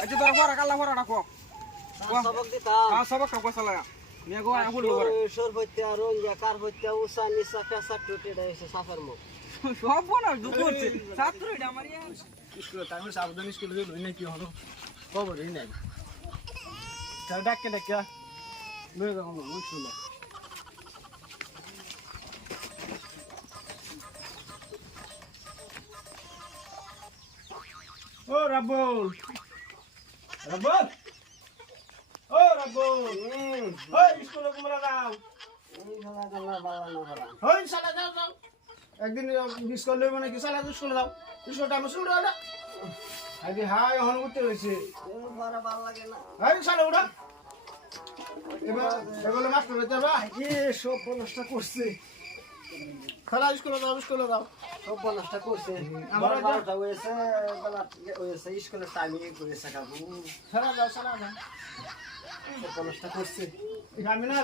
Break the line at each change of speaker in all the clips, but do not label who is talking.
আচ্ছা তোর পড়া কাল্লা পড়া ডাকো।
সবক দিতাম
হ্যাঁ সবক কাকো সালা মিয়া গো আয়া হুল্লো করে
সর হইতে আর রঙ্গিয়া কার হইতে উষা নিশা পেশা টুটে দেয় সাফার মুখ।
সব বোনা দুঃখ ছাত্র এটা আমার ইয়া
স্কুলে টাইম সাবধান স্কুলে গেল নাকি হলো? খবরই নাই। তার ডাকে ডাকে যাব না? বুঝছিল ও রাবুল রাবুল ও রাবুল ওই স্কুলে তোমরা যাও ওই সালা যাও যাও। একদিন মিস করলে মানে কি সালা স্কুলে যাও। স্কুলটা আমার শুরু হয় না আগে হাই হন করতে হয়েছে।
ভালো লাগে না
এবার এগুলো মাস্টার হইতে বা এ সব বনসটা করছে। সালা স্কুলে যাও স্কুলে যাও।
সব বনসটা করছে।
আমার
বারোটা হয়েছে বেলা হয়েছে স্কুলের টাইমিং করেছে কাকু। সব করছে।
আমি না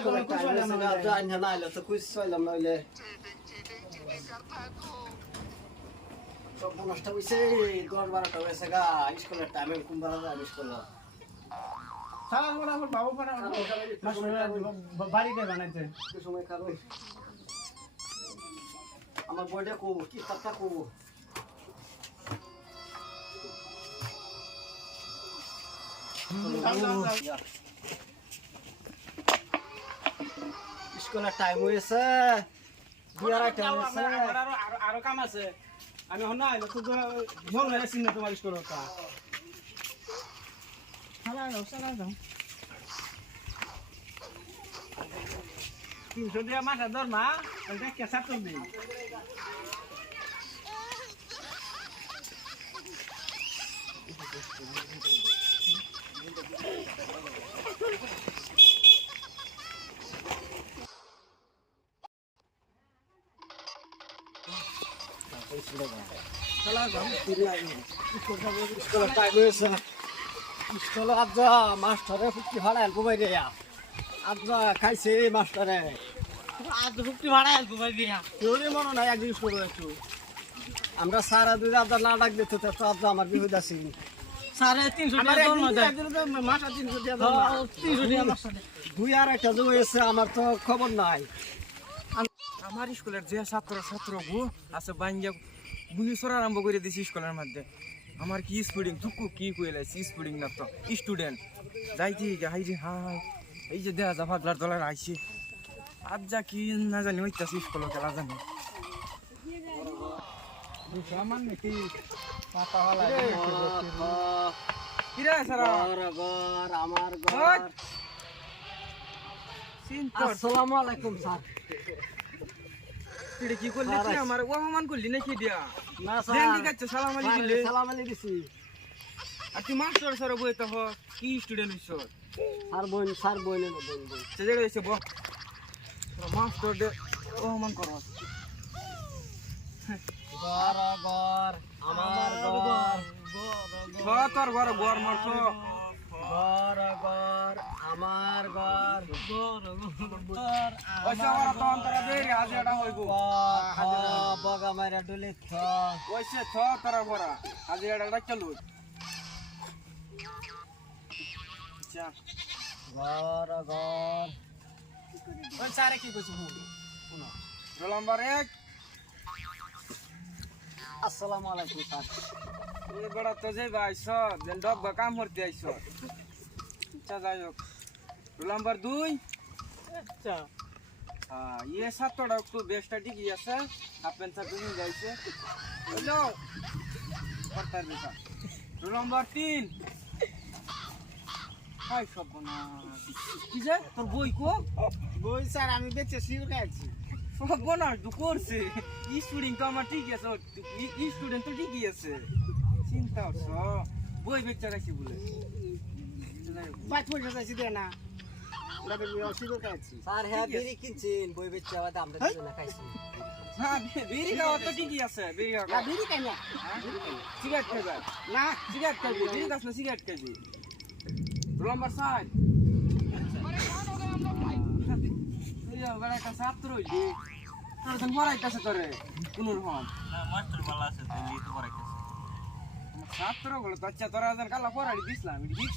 না
আইলে তো কুছ হইলাম নইলে সব বনসটা হয়েছে দশ বারোটা হয়েছে গা। স্কুলের টাইমিং কুম্বারা যায় স্কুল।
সালা বাবু বানা মাস্টার বাড়িতে বানাইতে
সময় কারণ আমার বইটা কি তারটা কবো স্কুলের টাইম হয়েছে
আরও কাম আছে আমি হন না আইলো তো জল হয়ে চিন্তা তোমার স্কুল কা
সালা যাও সালা যাও
তিনশো দিয়া মাসে ধর মা ওইটা
স্কুলে আজ মাস্টারে ফুটি ভাড়া ঘুমাই রে খাইছে মাস্টারে।
আজ ভাড়া আসব ভাই দিয়া
তোরই মনে নাই একটু আমরা সারা দুই আপনার না ডাক দিতে তো আজ আমার বিহুদ আছি।
সাড়ে তিনশো
আমার তো মাসা তিনশো টাকা দাও না।
তিনশো টাকা মাসে দেয়।
দুই আর একটা জমা এসে আমার তো খবর নাই।
আমার স্কুলের যে ছাত্র ছাত্র গু আছে বাঞ্জা আরম্ভ করে দিছি স্কুলের মধ্যে। আমার কি স্পিডিং তুকু কি কইলাইছি স্পিডিং না তো। স্টুডেন্ট। যাইছি হাই রে হাই। এই যে দেখা যা ভাবলার দলের আইছে আজ যা কি না জানি হইতাছে স্কুলে খেলা জানি। কি করলি আমার অপমান করলি নাকি দিয়া সালাম আলাইকুম
সালাম আলাইকুম দিছি।
আর তুই মাস্টার তো কি স্টুডেন্ট হইছ?
স্যার বোন স্যার বোন বোন বোন।
সে জায়গায় এসে বহ মাস্টার দে অপমান কর
ঘর ঘর আমার ঘর।
ছ তোর ঘর ঘর মারছ
ঘর ঘর আমার ঘর।
ওইসে আমার তো অন্তরা দে রে আজ এটা হইব।
বগা মারা ডুলে থ
ওইসে ছ তোরা ভরা আজ এটা চলু
ঘর ঘর।
সারে কি কইছ রোল নাম্বার এক।
আসসালামু আলাইকুম স্যার।
এই বড় তো যে আইছ দেন ডব্বা কাম করতে আইছ। আচ্ছা যাই হোক। রোল নাম্বার দুই।
আচ্ছা।
হ্যাঁ ইয়ে ছাত্রটা একটু বেশটা ঠিকই আছে। হাফ প্যান্ট শার্ট যাইছে হ্যালো। কর্তার বেটা রোল নাম্বার তিন। হাই সব কি যে? তোর বই কো
বই স্যার আমি বেঁচে শিল খাইছি
সব বোনা তো করছে। স্টুডেন্ট তো আমার ঠিকই আছে স্টুডেন্ট তো ঠিকই আছে। চিন্তা করছ? বই বেচা রাখছি বলে।
পাঁচ পয়সা চাইছি দে না।
স্যার হ্যাঁ বিড়ি কিনছেন বই বেচে আবার খাইছি
হ্যাঁ বেরি খাওয়া তো ঠিকই আছে খাওয়া।
বিড়ি খাই না।
সিগারেট খাইবা?
না।
সিগারেট খাইবি? বেরি খাস না সিগারেট খাইবি? নম্বর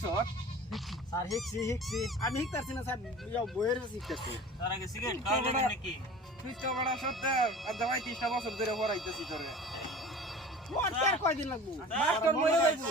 তো আচ্ছা
আমি শিখতেছি না স্যার ইয়া বইয়ের শিখতেছি।
তুই তো বড় সত্যি আর যাওয়াই তিরিশটা বছর ধরে পড়াইতেছি তোরে।
কয়দিন লাগবো?
মাস্টার মরে যাইব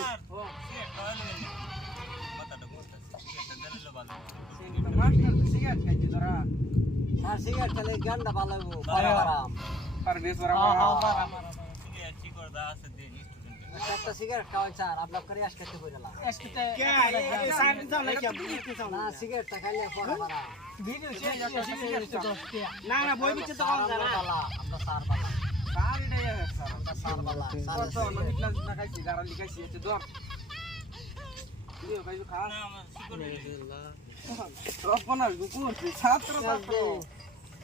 না
না
বই বিচ্ছে তো
আমরা স্যার বালা
সারি দেয় স্যার
আমরা স্যার বালা স্যার
কত নদী ক্লাস না খাইছি গারা লিখাইছি এতে দর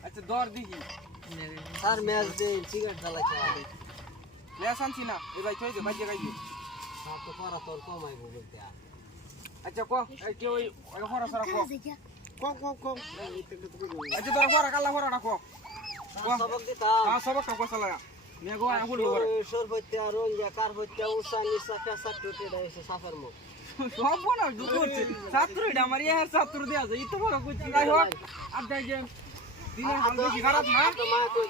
আচ্ছা দর দেখি
স্যার ম্যাচ দে সিগারেট জ্বালাইছে
লেস আনছি না এই ভাই দে ভাই খাইছি
স্যার তো পড়া তোর কমাইব বলতে।
আচ্ছা কো এই কেউ ওই ওই ফরা সরা কো
তো তো কই
আচ্ছা তোর ফরা কালা ফরাটা কো
সবক দিতাম
হ্যাঁ সবক কো সালা মে গো আয়
সর হইতে আর রঞ্জা কার হইতে উষা নিশা পেশা টুটে দেয় সাফার মুখ
সব বনা গুকুর ছাত্র এটা আমার ইয়ার ছাত্র দেয়া যায় ইতো বড় কই যাই হোক আর যাই যে দিনে হাল বেশি খারাপ না
তো